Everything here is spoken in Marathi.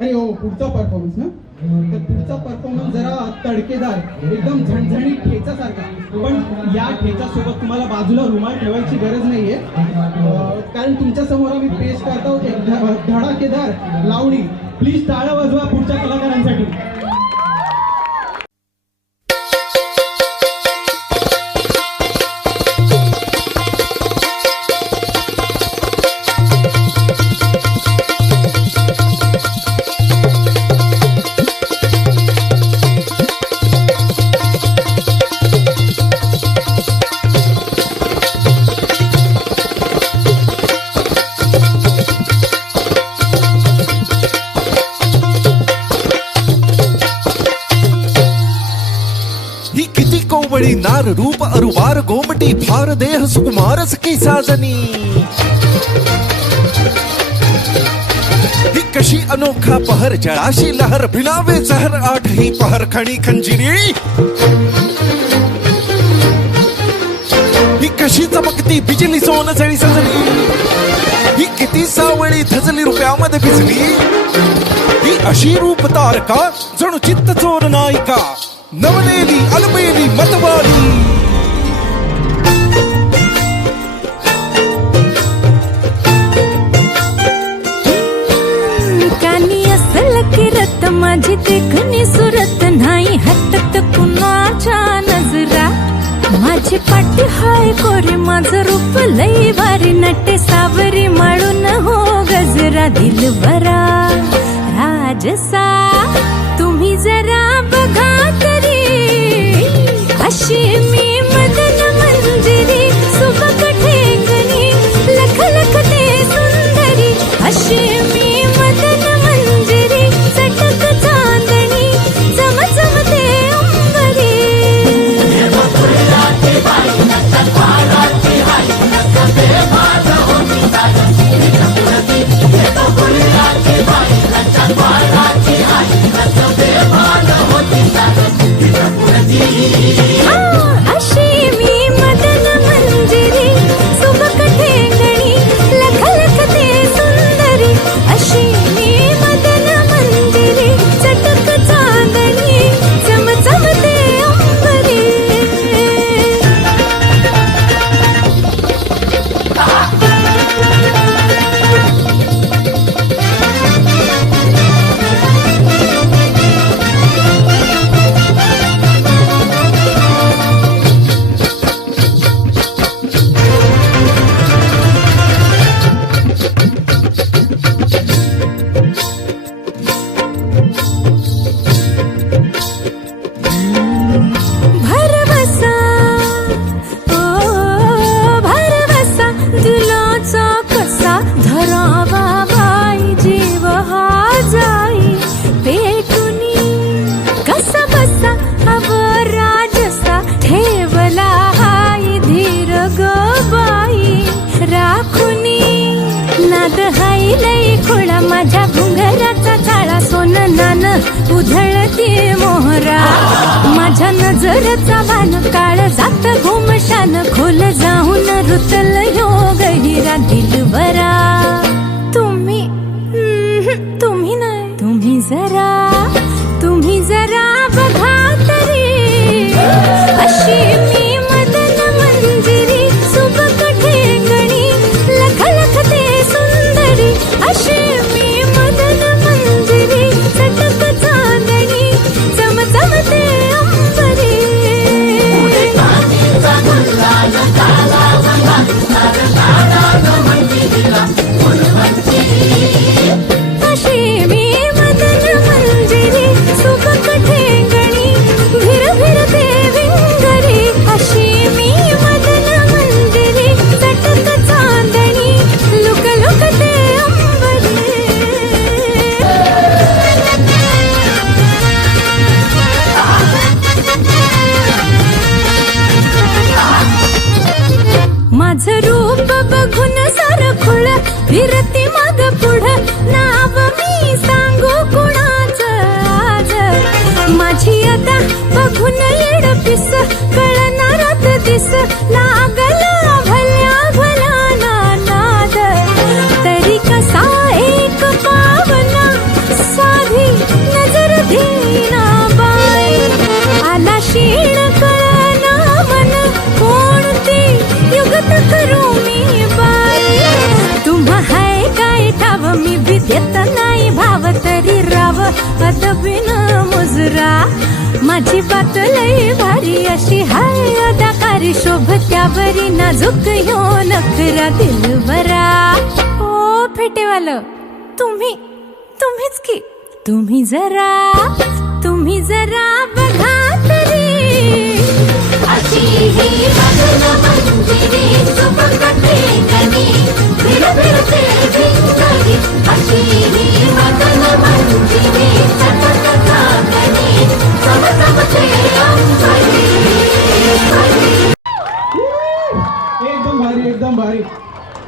अरे हो, पुढचा परफॉर्मन्स ना, तर पुढचा परफॉर्मन्स जरा तडकेदार, एकदम झणझणीत ठेचासारखा. पण या ठेच्यासोबत तुम्हाला बाजूला रुमाल ठेवायची गरज नाहीये, कारण तुमच्या समोर आम्ही पेश करतो एक धडाकेदार लावणी. प्लीज टाळ्या वाजवा पुढच्या कलाकारांसाठी. कोवळी नार रूप अरुवार गोमटी फार देह सुकुमार सखी साजनी. ही कशी अनोखा पहर जळाशी लहर भिनावे जहर आठ ही पहर खणी खंजिरी. ही कशी चमकती बिजली सोन जळी सजली. ही किती सावळी धजली रुपयामध्ये भिजली. ही अशी रूप तारका जणू चित्त चोर नायिका नवलेली अलबेली मतवाली. कानी असल किरत माझी देखणी सुरत नाही हटत कुणाच्या नजरा. माझी पाठी हाय कोरी माझं रूप लई भारी नटे सावरी माळून हो गजरा. दिलबरा राजसा तुम्ही जरा बघा तरी अशी मी मदन मंदिरी. सुबक ठेंगणी लख लख ते सुंदरी. अशी मी मदन मंदिरी चटक चांदणी चम चम ते अंबरी. अशी मी मदन मंजिरी सुबक ठेंगणी लख लख ते सुंदरी. अशी मी मदन मंजिरी चटक चांदणी चम चम ते अंबरी. भरवसा ओ भरवसा दिलाचा कसा धरावा बाई जीव हा जाई पेटुनी. कसा बसा अवराजसा ठेवला हाय धीर ग बाई राखुनी. नाद हाय लई खोळा माझ्या घुंगराचा काळा सोन नान उधळते मोहरा. माझ्या नजरचा वान काळ जात घुमशान खोल जाऊन रुतल ह्यो गहिरा. दिलबरा तुम्ही तुम्ही नाही तुम्ही जरा बघा तरी अशी मी मदन मंजिरी सुबक ठेंगणी लख लख ते सुंदरी. अशी मी मदन मंजिरी चटक चांदणी चम चम ते अंबरी. अशी मी मदन मंजिरी तुमची बात लई भारी अशी हाय अदाकारी शोभत्यावरी नाजूक ह्यो नखरा दिलबरा. ओ फेटेवालं तुम्हीच की तुम्ही जरा बघा तरी अशी ही मदन मंजिरी सुबक ठेकणी